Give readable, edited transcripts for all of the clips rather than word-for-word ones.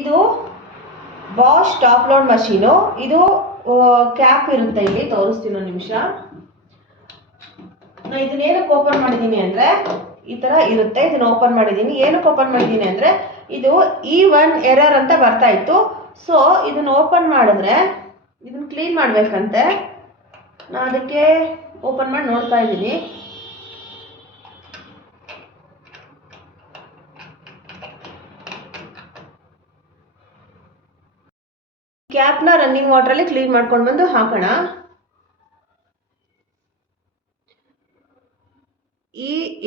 ಇದು Bosch top load machine. ಇದು cap ಇರುತ್ತೆ, ಇಲ್ಲಿ ತೋರಿಸ್ತೀನಿ ಒಂದು ನಿಮಿಷ. ನಾನು ಇದನ್ನೇನಕ್ಕೆ ಓಪನ್ ಮಾಡಿದ್ದೀನಿ ಅಂದರೆ ಈ ಥರ ಇರುತ್ತೆ. ಇದನ್ನ ಓಪನ್ ಮಾಡಿದ್ದೀನಿ. ಏನಕ್ಕೆ ಓಪನ್ ಮಾಡಿದ್ದೀನಿ ಅಂದರೆ ಇದು E1 ಎರರ್ ಅಂತ ಬರ್ತಾ ಇತ್ತು. ಸೊ ಇದನ್ನ ಓಪನ್ ಮಾಡಿದ್ರೆ ಇದನ್ನ ಕ್ಲೀನ್ ಮಾಡಬೇಕಂತೆ. ನಾನು ಅದಕ್ಕೆ ಓಪನ್ ಮಾಡಿ ನೋಡ್ತಾ ಇದ್ದೀನಿ. ಕ್ಯಾಪ್ನ ರನ್ನಿಂಗ್ ವಾಟರಲ್ಲಿ ಕ್ಲೀನ್ ಮಾಡ್ಕೊಂಡು ಬಂದು ಹಾಕೋಣ.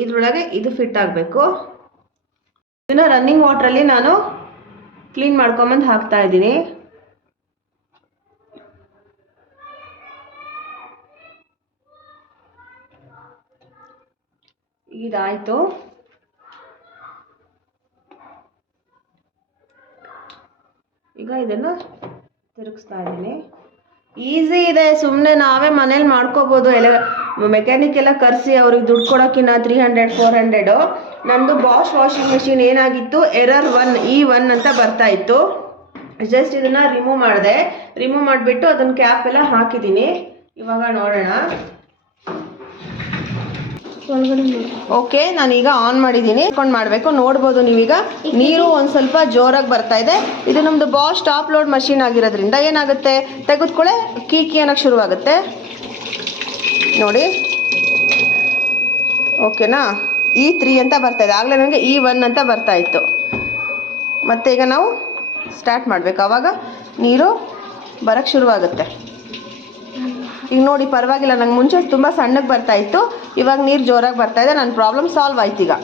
ಇದ್ರೊಳಗೆ ಇದು ಫಿಟ್ ಆಗಬೇಕು. ಇದನ್ನ ರನ್ನಿಂಗ್ ವಾಟರಲ್ಲಿ ನಾನು ಕ್ಲೀನ್ ಮಾಡ್ಕೊಂಬಂದು ಹಾಕ್ತಾ ಇದ್ದೀನಿ. ಇದಾಯ್ತು. ಈಗ ಇದನ್ನು ತಿರುಗಿಸ್ತಾ ಇದ್ದೀನಿ. ಈಸಿ ಇದೆ, ಸುಮ್ಮನೆ ನಾವೇ ಮನೇಲಿ ಮಾಡ್ಕೋಬೋದು. ಮೆಕ್ಯಾನಿಕ್ ಎಲ್ಲ ಕರೆಸಿ ಅವ್ರಿಗೆ ದುಡ್ಡು ಕೊಡೋಕ್ಕಿನ್ನ 300-400. ನಂದು ಬಾಷ್ ವಾಷಿಂಗ್ ಮೆಷಿನ್ ಏನಾಗಿತ್ತು, ಎರರ್ E1 ಅಂತ ಬರ್ತಾ ಇತ್ತು. ಜಸ್ಟ್ ಇದನ್ನು ರಿಮೂವ್ ಮಾಡಿದೆ. ರಿಮೂವ್ ಮಾಡಿಬಿಟ್ಟು ಅದನ್ನು ಕ್ಯಾಪ್ ಎಲ್ಲ ಹಾಕಿದ್ದೀನಿ. ಇವಾಗ ನೋಡೋಣ. ಓಕೆ, ನಾನೀಗ ಆನ್ ಮಾಡಿದ್ದೀನಿ. ಇಟ್ಕೊಂಡು ಮಾಡಬೇಕು. ನೋಡ್ಬೋದು ನೀವೀಗ ನೀರು ಒಂದು ಸ್ವಲ್ಪ ಜೋರಾಗಿ ಬರ್ತಾ ಇದೆ. ಇದು ನಮ್ಮದು ಬಾಷ್ ಟಾಪ್ ಲೋಡ್ ಮಷೀನ್ ಆಗಿರೋದ್ರಿಂದ ಏನಾಗುತ್ತೆ, ತೆಗೆದುಕೊಳ್ಳೆ ಕೀ ಅನ್ನೋಕ್ಕೆ ಶುರುವಾಗುತ್ತೆ ನೋಡಿ. ಓಕೆನಾ, E3 ಅಂತ ಬರ್ತಾ ಇದೆ. ಆಗಲೇ ನನಗೆ E1 ಅಂತ ಬರ್ತಾ ಇತ್ತು. ಮತ್ತೆ ಈಗ ನಾವು ಸ್ಟಾರ್ಟ್ ಮಾಡಬೇಕು. ಆವಾಗ ನೀರು ಬರೋಕ್ಕೆ ಶುರುವಾಗುತ್ತೆ. ಈಗ ನೋಡಿ, ಪರವಾಗಿಲ್ಲ. ನಂಗೆ ಮುಂಚೆ ತುಂಬ ಸಣ್ಣಗೆ ಬರ್ತಾ ಇತ್ತು, ಇವಾಗ ನೀರು ಜೋರಾಗಿ ಬರ್ತಾ ಇದೆ. ನನ್ನ ಪ್ರಾಬ್ಲಮ್ ಸಾಲ್ವ್ ಆಯ್ತು ಈಗ.